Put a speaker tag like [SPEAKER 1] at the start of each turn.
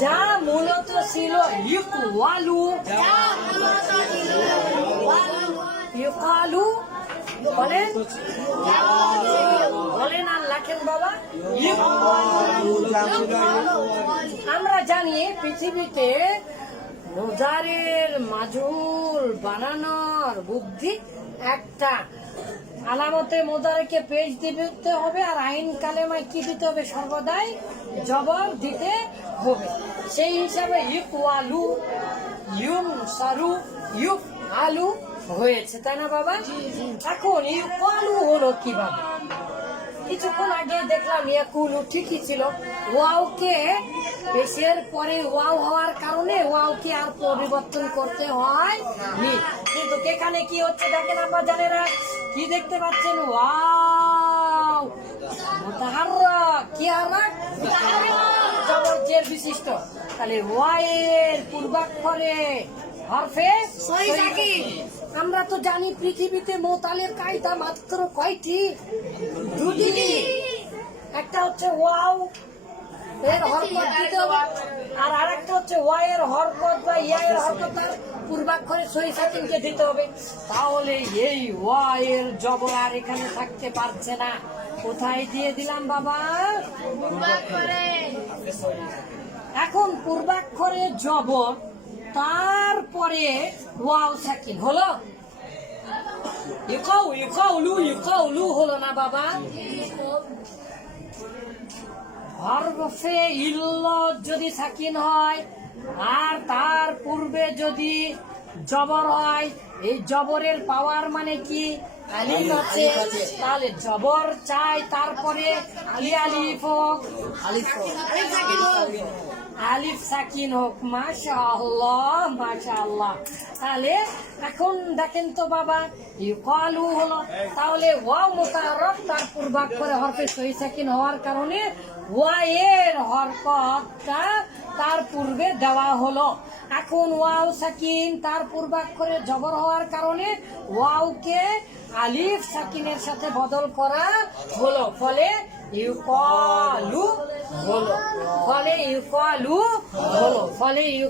[SPEAKER 1] যা মূলত ছিল ইউকালু ইউকালু বলেন। বলেন আর লেখেন বাবা। আমরা জানি পৃথিবীতে রোজারের মাজুর বানানোর বুদ্ধি একটা। আলামতে মোদারকে পেজ দিতে হবে আর আইন কালেমায় কি দিতে হবে সর্বদাই জবাব দিতে হবে। সেই হিসাবে ইউকওয়ালু ইউম সারু ইউক আলু হয়েছে। তাই না বাবা? এখন আলু হলো কীভাবে? কিছুক্ষণ আগে দেখলাম ইয়াকুলু ঠিকই ছিল। ওয়াওকে পেশের পরে ওয়াও হওয়ার কারণে ওয়াওকে আর পরিবর্তন করতে হয় কিন্তু এখানে কি হচ্ছে দেখেন আপনার জানেরা, কি দেখতে পাচ্ছেন? ওয়াও! মুতাহাররাক কি হাররাক জবরজের বিশিষ্ট। তাহলে ওয়াইয়ের পূর্বাক্ষরে হরফে
[SPEAKER 2] সাকিন।
[SPEAKER 1] আমরা তো জানি পৃথিবীতে মোতালের কায়দা মাত্র কয়টি? দুটি একটা হচ্ছে ওয়াও এর হরকত দিতে হবে আর আরেকটা হচ্ছে ওয়াই এর হরকত বা ইয়া এর হরকত তার পূর্বাক্ষরে সহি সাকিনকে দিতে হবে। তাহলে এই ওয়াই এর জবর আর এখানে থাকতে পারছে না। কোথায় দিয়ে দিলাম বাবা? এখন পূর্বাক্ষরে জবর তারপরে ওয়াও সাকিন হলো? ইকাউ ইকাউলু ইকাউলু হলো না বাবা? হরফে ইল্ল যদি সাকিন হয় আর তার পূর্বে যদি জবর হয় এই জবরের পাওয়ার মানে কি? আলিফ আছে। তাহলে জবর চাই তারপরে আলি আলিফ হোক। আলিফ আলিফ সাকিন হোক মাশা আল্লাহ মাশা আল্লাহ তাহলে এখন দেখেন তো বাবা, ইউকালু হলো, তাহলে ওয়াও মোতারক তার পূর্বাক করে হরফে সহি সাকিন হওয়ার কারণে ওয়াইয়ের হরকতটা তার পূর্বে দেওয়া হলো। এখন ওয়াও সাকিন তার পূর্বাক্ষরে জবর হওয়ার কারণে ওয়াওকে আলিফ সাকিনের সাথে বদল করা হলো। ফলে ইউকালু হলো ফলে ইউকালু হলো ফলে ইউ